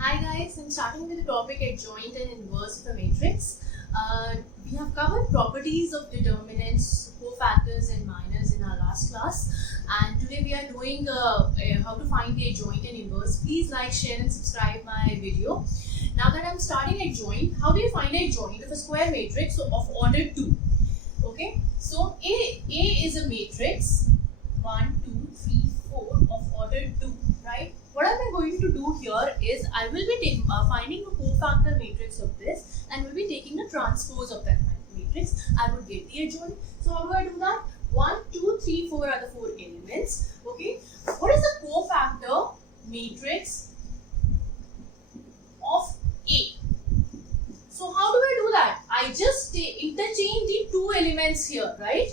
Hi guys, I'm starting with the topic adjoint and inverse of a matrix. We have covered properties of determinants, cofactors and minors in our last class, and today we are doing how to find the adjoint and inverse. Please like, share and subscribe my video. Now that I'm starting adjoint, how do you find an adjoint of a square matrix of order 2? Okay, so A is a matrix 1, 2, 3, 4 of order 2, right? What am I going to do here is I will be finding a cofactor matrix of this and will be taking the transpose of that matrix. I would get the adjoint. So how do I do that? 1, 2, 3, 4 are the 4 elements. Okay. What is the cofactor matrix of A? So how do I do that? I just interchange the two elements here, right?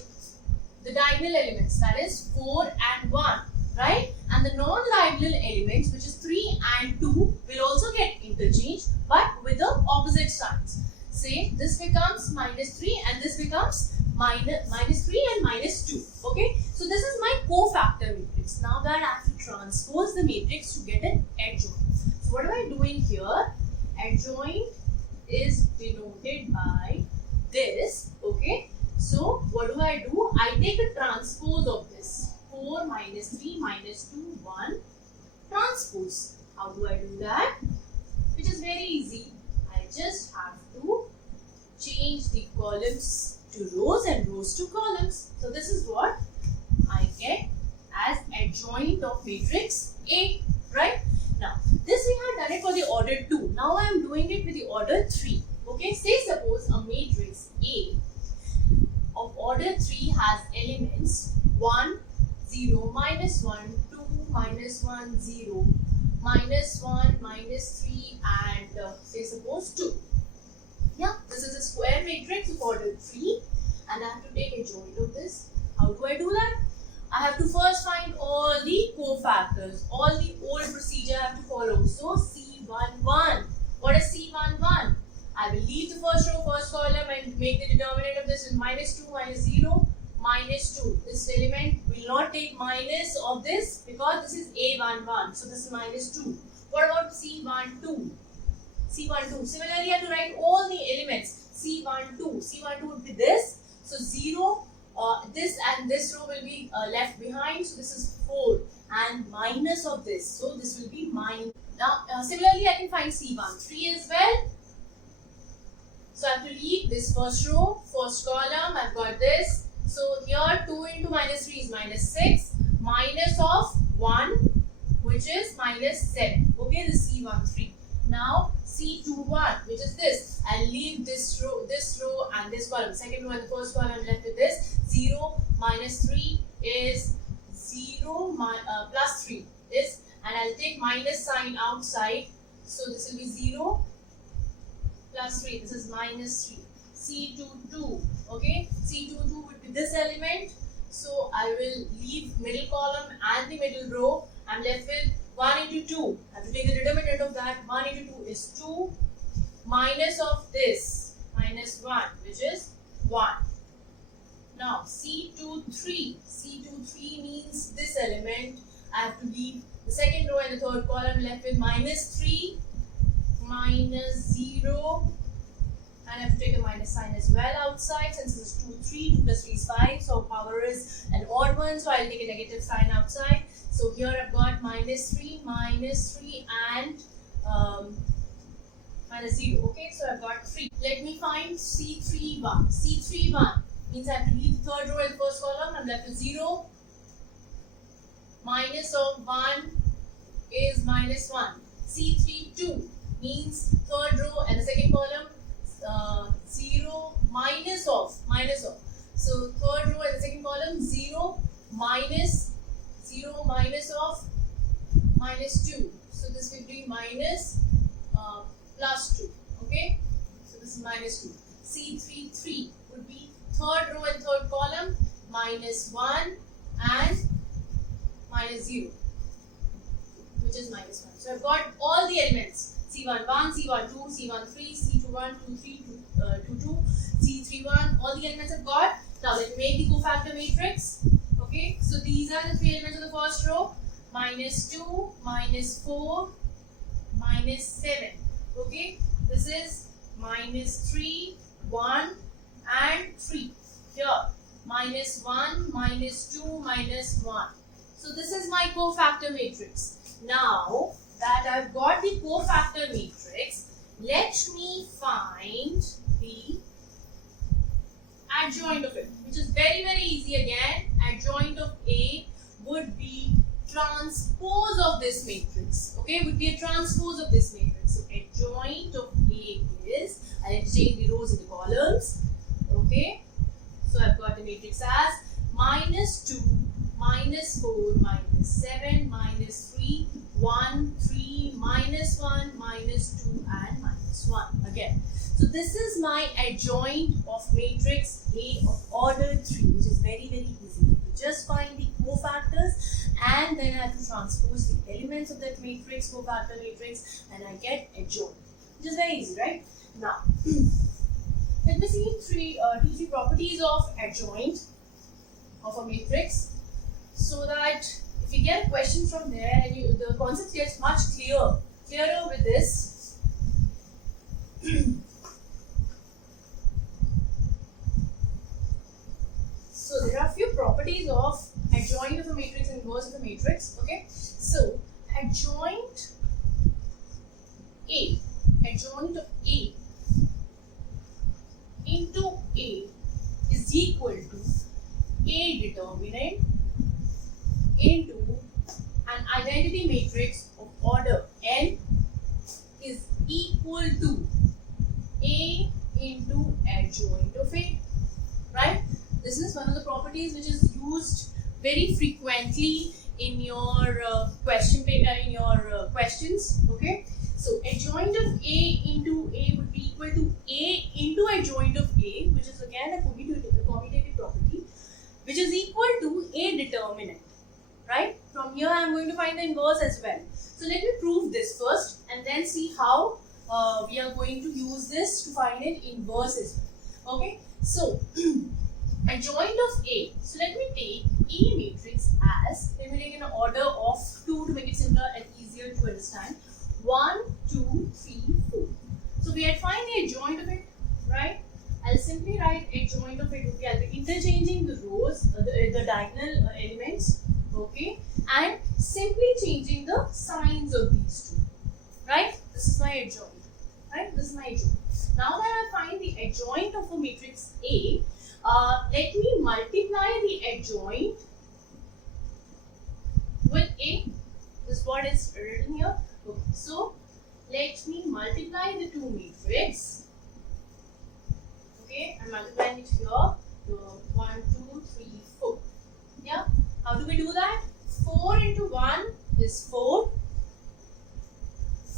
The diagonal elements, that is 4 and 1, right? And the non-diagonal elements, which is 3 and 2, will also get interchanged, but with the opposite signs. Say this becomes minus 3 and this becomes minus 3 and minus 2. Okay, so this is my cofactor matrix. Now that I have to transpose the matrix to get an adjoint. So what am I doing here? Adjoint is denoted by this. Okay, so what do? I take the transpose of this. 4 minus 3 minus 2, 1 transpose. How do I do that? Which is very easy. I just have to change the columns to rows and rows to columns. So this is what I get as adjoint of matrix A, right? Now, this we have done it for the order 2. Now I am doing it with the order 3. Okay, say suppose a matrix A of order 3 has elements 1, 0, minus 1, 2, minus 1, 0, minus 1, minus 3 and say suppose 2. Yeah, this is a square matrix of order 3 and I have to take adjoint of this. How do I do that? I have to first find all the cofactors, all the old procedure I have to follow. So C11. What is C11? I will leave the first row, first column and make the determinant of this with minus 2, minus 0, minus 2. This element will not take minus of this because this is A11. So this is minus 2. What about C12? C12. Similarly, I have to write all the elements. C12. C12 would be this. So 0, this and this row will be left behind. So this is 4 and minus of this. So this will be minus. Now, similarly, I can find C13 as well. So I have to leave this first row, first column. I've got this. So here 2 into minus 3 is minus 6. Minus of 1, which is minus 7. Okay, this is C13. Now C21, which is this. I'll leave this row and this column. Second row and the first column, I'm left with this. 0 minus 3 is 0 plus 3 is, and I'll take minus sign outside. So this will be 0 plus 3. This is minus 3. C22. Okay, C22 would be this element. So I will leave middle column and the middle row. I'm left with 1 into 2. I have to take the determinant of that. 1 into 2 is 2. Minus of this, minus 1, which is 1. Now C23. C23 means this element. I have to leave the second row and the third column, left with minus 3, minus 0. And I have to take a minus sign as well outside since this is 2, 3, 2 plus 3 is 5. So power is an odd one, so I'll take a negative sign outside. So here I've got minus 3 and minus 0. Okay, so I've got 3. Let me find C31. C31 means I have to leave the third row and the first column. I'm left with 0. Minus of 1 is minus 1. C32 means third row and the second column. 0 minus of. So third row and the second column 0 minus of minus 2. So this will be minus plus 2. Okay, so this is minus 2. C33 would be third row and third column minus 1 and minus 0, which is minus 1. So I've got all the elements. C11, C12, C13, C21, 23, 22, C31, all the elements I've got. Now let me make the cofactor matrix. Okay, so these are the three elements of the first row. -2, -4, minus 7. Okay, this is minus 3, 1 and 3. Here, minus 1, minus 2, minus 1. So this is my cofactor matrix. Now that I've got the cofactor matrix, let me find the adjoint of it, which is very easy again. Adjoint of A would be transpose of this matrix. Okay, would be a transpose of this matrix. So adjoint of A is, I'll change the rows and the columns. Okay, so I've got the matrix as minus 2, minus 4, minus 7, minus 3, 1, 3, minus 1, minus 2 and minus 1 again. So this is my adjoint of matrix A of order 3, which is very easy. You just find the cofactors and then I have to transpose the elements of that matrix, cofactor matrix, and I get adjoint, which is very easy, right? Now, let me see two, three properties of adjoint of a matrix, so that if you get a question from there and the concept gets much clearer with this. So there are a few properties of adjoint of a matrix and inverse of a matrix. Okay, so adjoint of A into A is equal to A determinant into an identity matrix of order n is equal to A into adjoint of A, right? This is one of the properties which is used very frequently in your question paper, in your questions. Okay, so adjoint of A into A would be equal to A into adjoint of A, which is again a commutative property, which is equal to A determinant. Right? From here I am going to find the inverse as well. So let me prove this first and then see how we are going to use this to find an inverse as well. Okay, so adjoint of A. So let me take A matrix as, let me take in an order of 2 to make it simpler and easier to understand. 1, 2, 3, 4. So we had find the adjoint of it, right? I'll simply write adjoint of it. Okay, I'll be interchanging the rows, the diagonal elements. Okay, and simply changing the signs of these two, right? This is my adjoint, right? This is my adjoint. Now that I find the adjoint of a matrix A, let me multiply the adjoint with A. This is what is written here. Okay, so let me multiply the two matrix. Okay, I'm multiplying it here. 1, 2, 3, 4. Yeah. How do we do that? 4 into 1 is 4.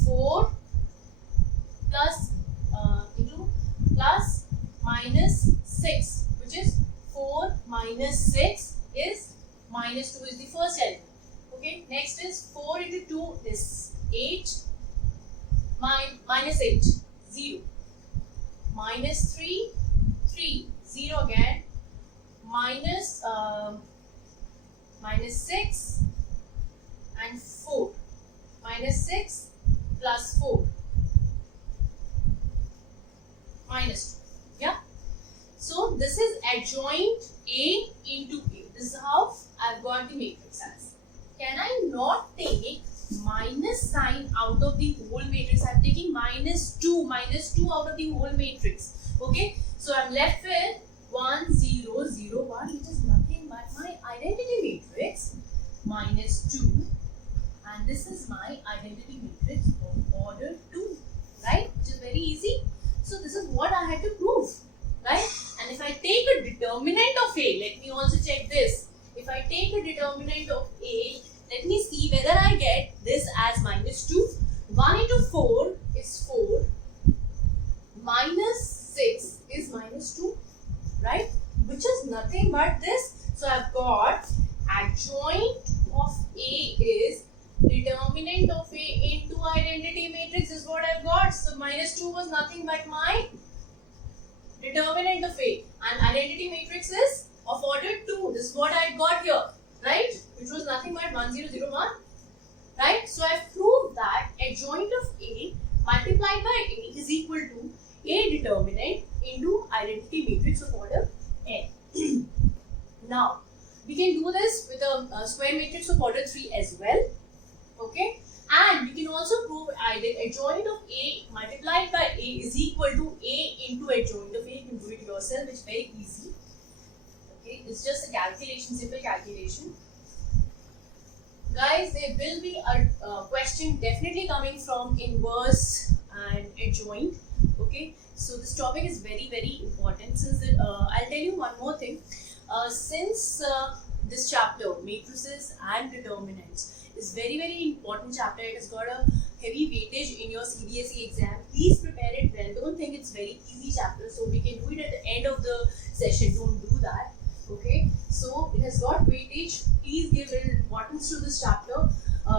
4 plus plus minus 6, which is 4 minus 6 is minus 2 is the first element. Okay. Next is 4 into 2 is 8. Minus 8, 0. Minus 3, 3, 0 again. Minus 6 and 4. Minus 6 plus 4. Minus 2. Yeah. So this is adjoint A into A. This is how I've got the matrix as. Can I not take minus sign out of the whole matrix? I'm taking minus 2 out of the whole matrix. Okay. So I'm left with 1, 0, 0, 1, which is nothing but my identity matrix minus 2, and this is my identity matrix of order 2, right? Which is very easy. So this is what I had to prove, right? And if I take a determinant of A, let me also check this. If I take a determinant of A, let me see whether I get this as minus 2. 1 into 4 is 4. Minus 6 is minus 2, right? Which is nothing but this. So I've got adjoint of A is determinant of A into identity matrix is what I've got. So minus 2 was nothing but my determinant of A, and identity matrix is of order 2. This is what I got here, right? Which was nothing but 1, 0, 0, 1, right? So I've proved that adjoint of A multiplied by A is equal to A determinant into identity matrix of order n. Now, we can do this with a square matrix of order 3 as well. Okay, and we can also prove adjoint of A multiplied by A is equal to A into adjoint of A. You can do it yourself, it's very easy. Okay, it's just a calculation, simple calculation. Guys, there will be a question definitely coming from inverse and adjoint. Okay, so this topic is very, very important. Since I'll tell you one more thing. Since this chapter, matrices and determinants, is very, very important chapter. It has got a heavy weightage in your CBSE exam. Please prepare it well. Don't think it's very easy chapter. So we can do it at the end of the session. Don't do that. Okay. So it has got weightage. Please give little importance to this chapter.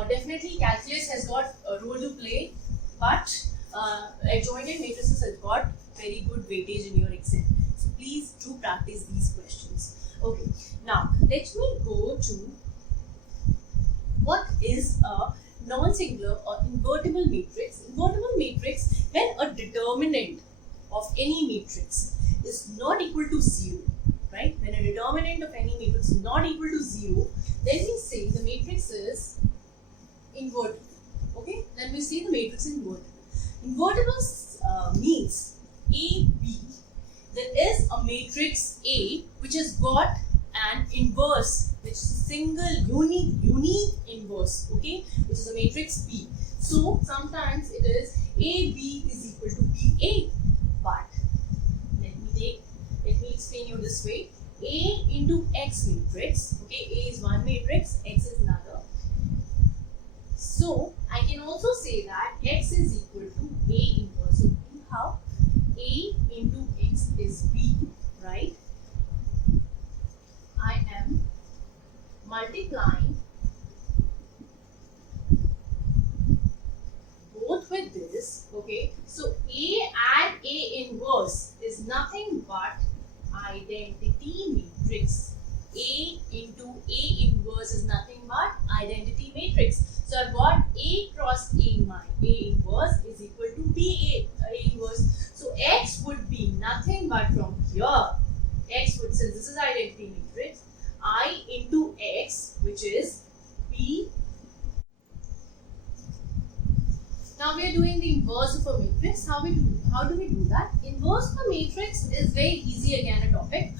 Definitely calculus has got a role to play, but adjoint and matrices has got very good weightage in your exam. So please do practice these questions. Okay. Now let me go to what is a non-singular or invertible matrix. Invertible matrix, when a determinant of any matrix is not equal to 0, right? When a determinant of any matrix is not equal to 0, then we say the matrix is invertible. Okay? Then we say the matrix is invertible. Invertible means A, B. There is a matrix A which has got an inverse, which is a single unique inverse, okay, which is a matrix B. So sometimes it is AB is equal to BA, but let me explain you this way. A into X matrix, okay, A is one matrix, X is another. So I can also say that X is equal to A inverse. So how A into X is B, right? I am multiplying both with this, okay. So A and A inverse is nothing but identity matrix. A into A inverse is nothing but identity matrix. So I've got A cross A, my A inverse is equal to B A inverse. So X would be nothing but from here. X would, since this is identity matrix, I into X, which is B. Now we are doing the inverse of a matrix. How do we do that? Inverse of a matrix is very easy, again a topic.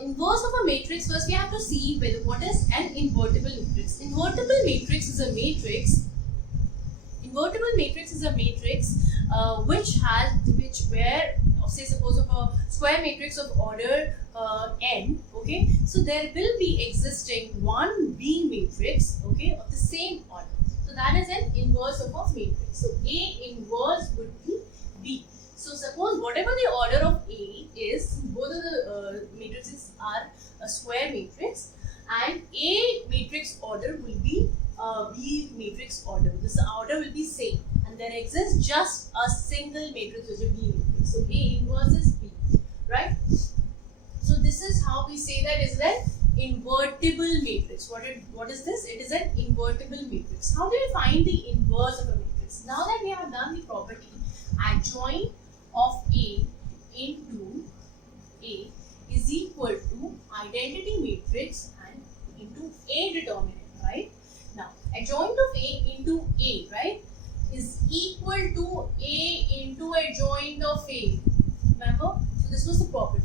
Inverse of a matrix, first we have to see whether what is an invertible matrix. Invertible matrix is a matrix. Invertible matrix is a matrix where say suppose of a square matrix of order n, okay, so there will be existing one B matrix, okay, of the same order. So that is an inverse of a matrix. So A inverse would be B. So suppose whatever the order of A is, both of the matrices are a square matrix, and A matrix order will be B matrix order. This order will be same, and there exists just a single matrix which is B matrix. So A inverse is B, right? So this is how we say that is an invertible matrix. What is this? It is an invertible matrix. How do we find the inverse of a matrix? Now that we have done the property adjoint of A into A is equal to identity matrix and into A determinant, right? Now adjoint of A into A, right, is equal to A into adjoint of A. Remember? So this was the property.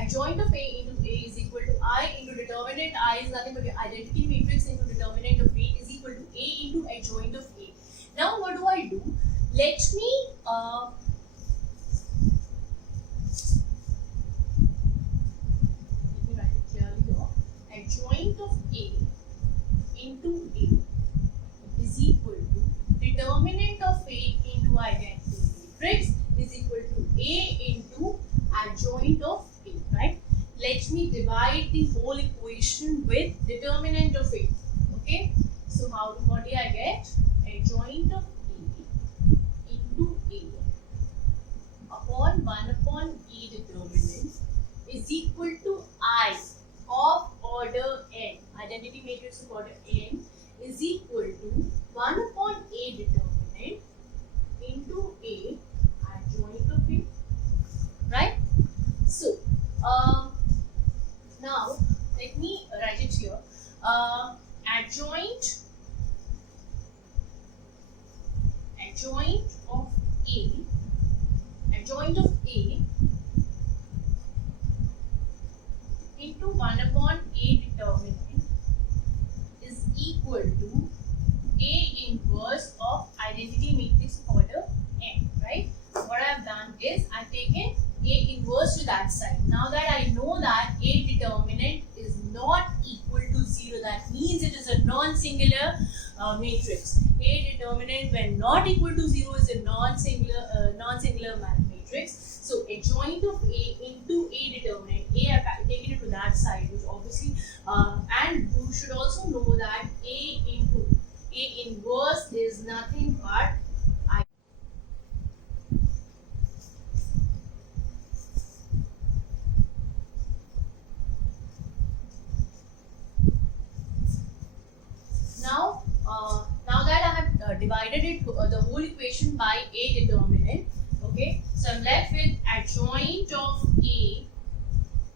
Adjoint of A into A is equal to I into determinant. I is nothing but the identity matrix into determinant of A is equal to A into adjoint of A. Now what do? Let me write it clearly here. Adjoint of A into A is equal to determinant of A into identity matrix is equal to A into adjoint of A, right? Let me divide the whole equation with determinant of A, okay? So what do I get? Adjoint of A into A upon 1 upon A determinant is equal to I of order n. Identity matrix of order n is equal to 1 upon A determinant into adjoint of A into 1 upon A determinant is equal to A inverse of identity matrix of order n, right? What I have done is I have taken A inverse to that side. Now that I know that A determinant is not equal to 0, that means it is a non-singular matrix. A determinant when not equal to 0 is a non-singular matrix. So adjoint of A into A determinant, A I have taken it to that side, which obviously, and you should also know that A into A inverse is nothing but now that I have divided it the whole equation by A determinant, okay, so I'm left with adjoint of A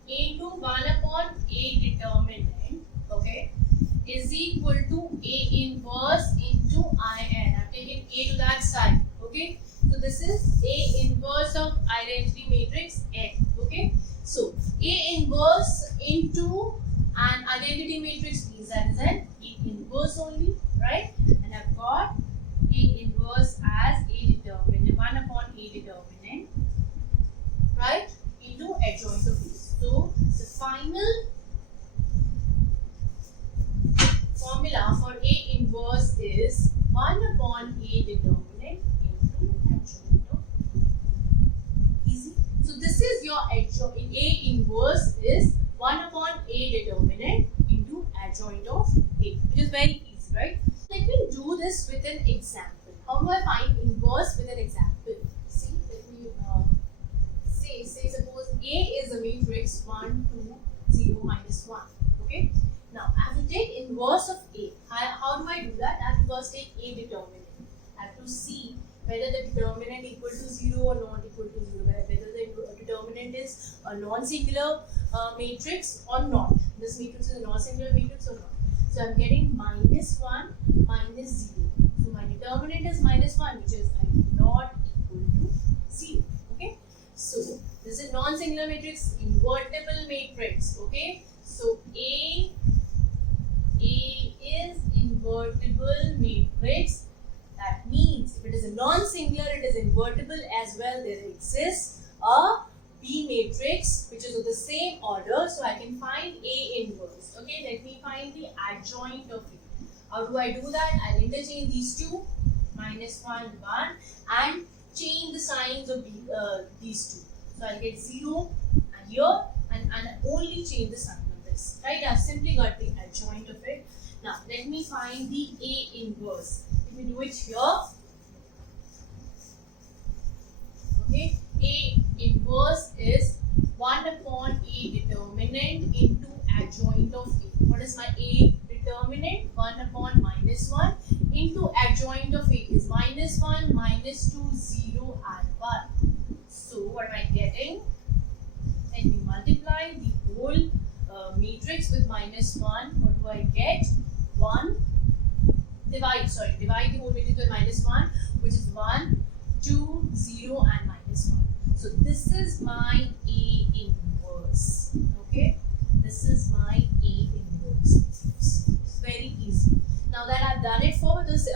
into 1 upon A determinant, okay, is equal to A inverse into In. I've taken A to that side, okay. So this is A inverse of identity matrix N, okay. So A inverse into an identity matrix means that is an A inverse only, right? And I've got A inverse as A determinant, 1 upon A determinant, right, into adjoint of A. So the final formula for A inverse is 1 upon A determinant into adjoint of A. Easy. So this is your adjoint. A inverse is 1 upon A determinant into adjoint of A, which is very easy, right? Let me do this with an example. How do I find inverse with an example? See, let me say suppose A is a matrix 1, 2, 0, minus 1. Okay. Now I have to take inverse of A. How do I do that? I have to first take A determinant. I have to see whether the determinant equal to 0 or not equal to 0, whether the determinant is a non-singular matrix or not. This matrix is a non-singular matrix or not. So I'm getting minus 1, minus 0. So my determinant is minus 1, which is not equal to 0. Okay. So this is non-singular matrix, invertible matrix. Okay. So A is invertible matrix. That means if it is a non-singular, it is invertible as well. There exists a B matrix which is of the same order, so I can find A inverse. Okay, let me find the adjoint of A. How do I do that? I'll interchange these two, minus 1, 1, and change the signs of these two. So I'll get 0 and here, and only change the sign of this. Right? I've simply got the adjoint of it. Now let me find the A inverse. Let me do it here. Okay, A inverse is 1 upon A determinant into adjoint of A. What is my A determinant? 1 upon minus 1 into adjoint of A is minus 1, minus 2, 0 and 1. So what am I getting? Let me multiply the whole matrix with minus 1. What do I get? 1. Divide the whole matrix with minus 1, which is 1, 2, 0 and minus 1. So this is my A inverse. Okay, this is my A inverse. It's very easy. Now that I've done it for this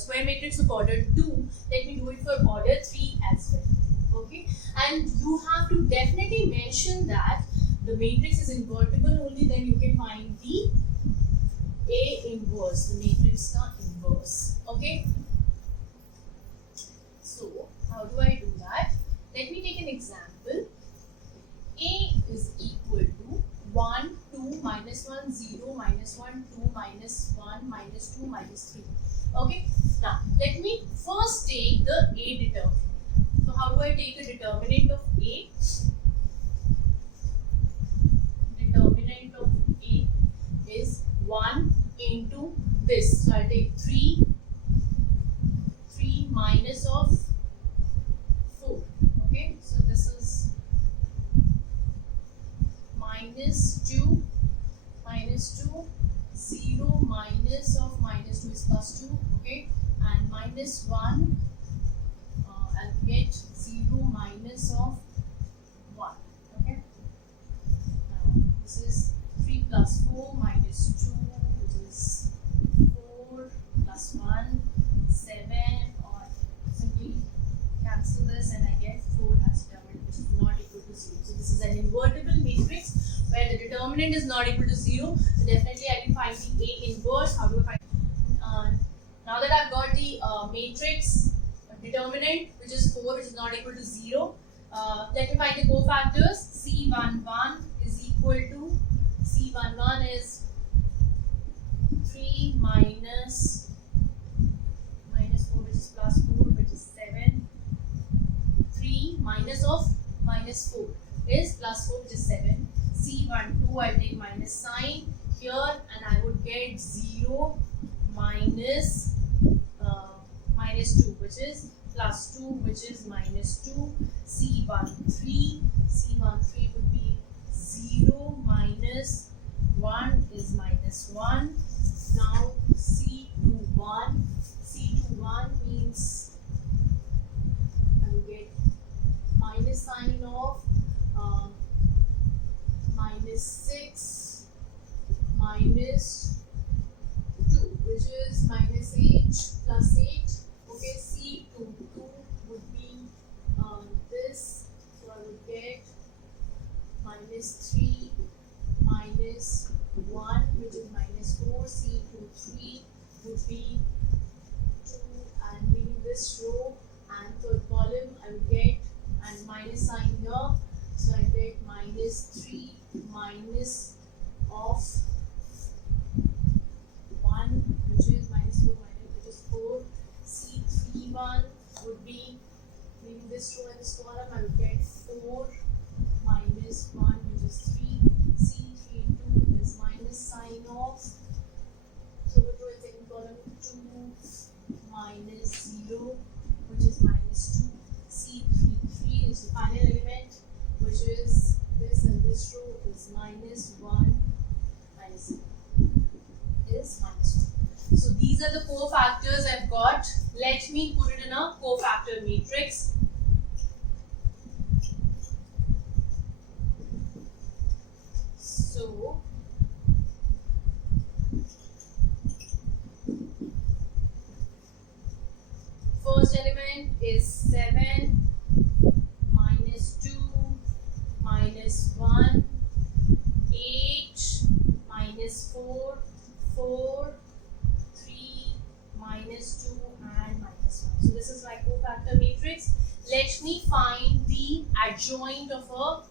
square matrix of order 2, let me do it for order 3 as well. Okay, and you have to definitely mention that the matrix is invertible, only then you can find the A inverse, the matrix inverse. Okay, so how do I do that? Let me take an example. A is equal to 1, 2, minus 1, 0, minus 1, 2, minus 1, minus 2, minus 3. Okay, now let me first take the A determinant. So how do I take the determinant of A? Determinant of A is 1 into this. So I'll take 3 minus of 4. Okay, so this is minus 2, 0 minus of minus 2 is plus 2. Okay, and minus minus 1, I'll get 0 minus of 1. Okay. Now this is 3 plus 4 minus 2, which is 4 plus 1, 7, or simply cancel this and I get 4 as determinant, which is not equal to 0. So this is an invertible matrix where the determinant is not equal to 0. So definitely I can find the A inverse. How do I find? Now that I've got the matrix determinant, which is 4, which is not equal to 0, let me find the cofactors. C11 is equal to, C11 is 3 minus 4, which is plus 4, which is 7. 3 minus of minus 4 is plus 4, which is 7. C12, I'll take minus sign here and I would get 0 minus minus 2, which is plus 2, which is minus 2. C13 would be 0 minus 1 is minus 1. Now C21 means I will get minus sign of minus 6 minus 2, which is minus 8 plus 8. Okay, C22 would be this, so I would get minus 3 minus 1, which is minus 4. C23 would be 2, and leaving this row and third column I would get, and minus sign here, so I get minus 3 minus of 1, which is minus 4 minus, which is 4. C31 would be, leaving this row and this column, I would get 4 minus 1, which is 3. C32 is minus sign of, so third row and second column, 2 minus 0, which is minus 2. C33 is the final element, which is this, and this row is minus 1 minus 0 is minus 1. So these are the cofactors I've got. Let me put it in a cofactor matrix. So first element is 7 minus 2 minus 1, 8 minus 4, 4, 3 minus 2 and minus 1. So this is my cofactor matrix. Let me find the adjoint of a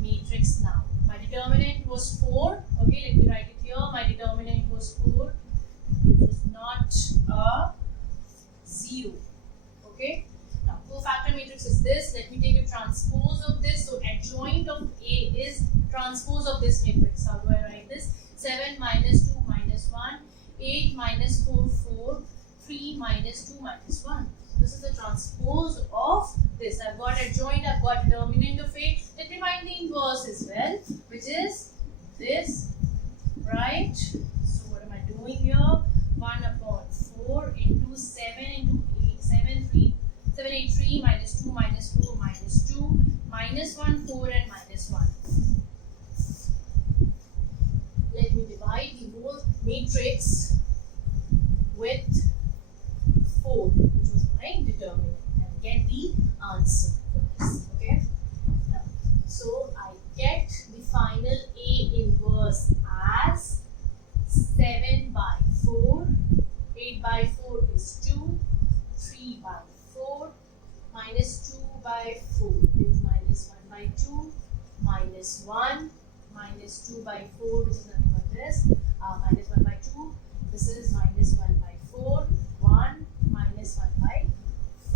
matrix now. My determinant was 4. Okay, let me write it here. My determinant was 4. It was not a 0. Okay. Now cofactor matrix is this. Let me take a transpose of this. So adjoint of A is transpose of this matrix. How do I write this? 7 minus 2 minus 1, 8 minus 4, 4, 3 minus 2 minus 1. This is the transpose of this. I've got adjoint, I've got determinant of A. Let me find the inverse as well, which is this, right? So what am I doing here? 1 upon 4 into 7 into 8, 7, 8, 3 minus 2 minus 4 minus 2, minus 1, 4 and minus 1. Let me divide the whole matrix with 4, which was my determinant, and get the answer for this. Okay. Now, so I get the final A inverse as 7 by 4, 8 by 4 is 2, 3 by 4, minus 2 by 4 is minus 1 by 2, minus 1, minus 2 by 4, which is nothing but this, minus 1 by 2, this is minus 1 by 4, 1, minus 1 by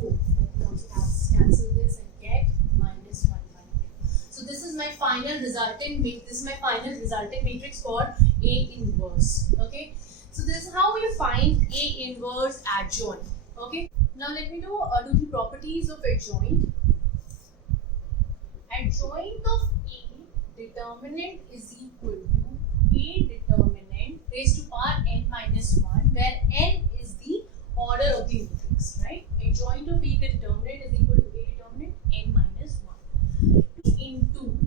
4. Let me also cancel this and get minus 1 by 2. So this is my final resultant matrix for A inverse. Okay. So this is how we find A inverse adjoint. Okay. Now let me do the properties of adjoint. Adjoint of A determinant is equal to A determinant raised to power n minus 1, where n is the order of the matrix, right? Adjoint of A determinant is equal to A determinant n minus 1 into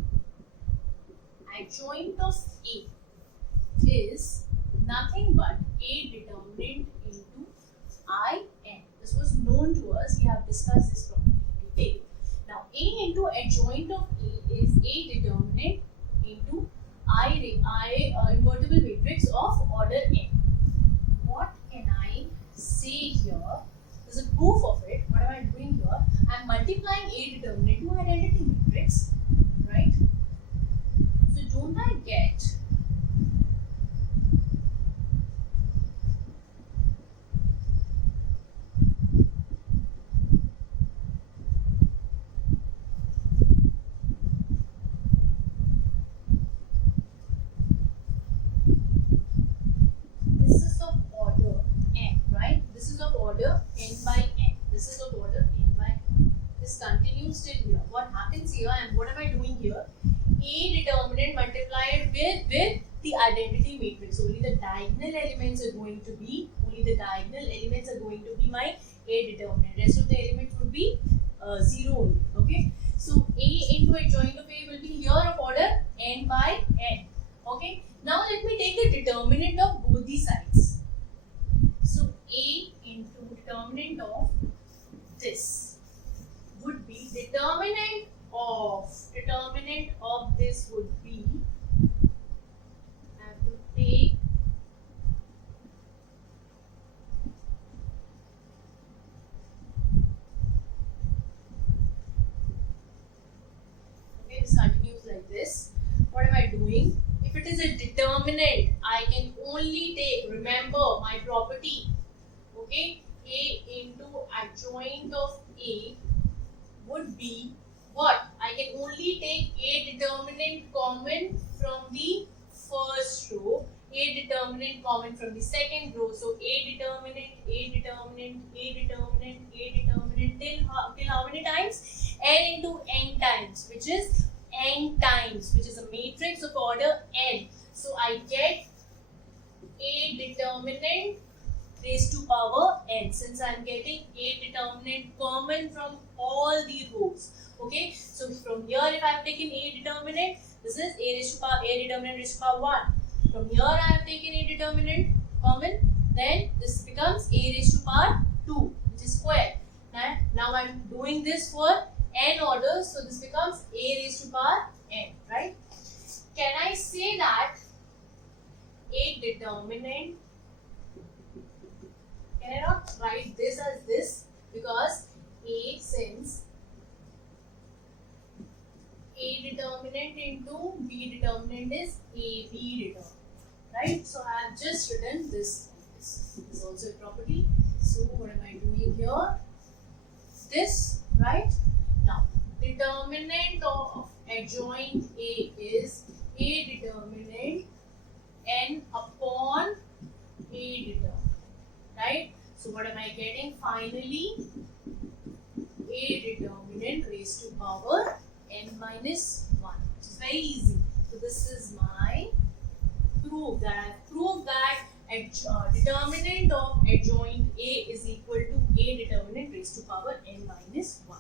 adjoint of A is nothing but A determinant into I n. This was known to us. We have discussed this property today. Now A into adjoint of A is A determinant into I invertible matrix of order n. What can I say here? There's a proof of it. What am I doing here? I'm multiplying A determinant to identity matrix, right? So don't I get this is of order n, right? This is of order n by n. This is of order n by n. This continues till here. What happens here and what am I doing here? A determinant multiplied with the identity matrix. Only the diagonal elements are going to be my A determinant. Rest of the elements would be 0 only. Okay. So A into adjoint of A will be here of order n by n. Okay. Now let me take the determinant of both the sides. So A into determinant of this would be determinant of this would be, I have to take this continues like this. What am I doing? If it is a determinant, I can only take, remember my property, okay, A into adjoint of A would be what? I can only take A determinant common from the first row, A determinant common from the second row. So A determinant, till how many times? N into n times, which is n times, which is a matrix of order n. So I get A determinant raised to power n, since I am getting A determinant common from all the rows. Okay, so from here if I have taken A determinant, this is A determinant raised to power 1. From here I have taken A determinant common, then this becomes A raised to power 2, which is square. Now I am doing this for n orders, so this becomes A raised to power n, right? Can I say that A determinant, can I not write this as this? Because A, since A determinant into B determinant is AB determinant, right? So I have just written this. This is also a property. So what am I doing here? This, right? Now, determinant of adjoint A is A determinant n upon A determinant, right? So what am I getting finally? A determinant raised to power n minus 1, which is very easy. So this is my proof, that I have proved that determinant of adjoint A is equal to A determinant raised to power n minus 1.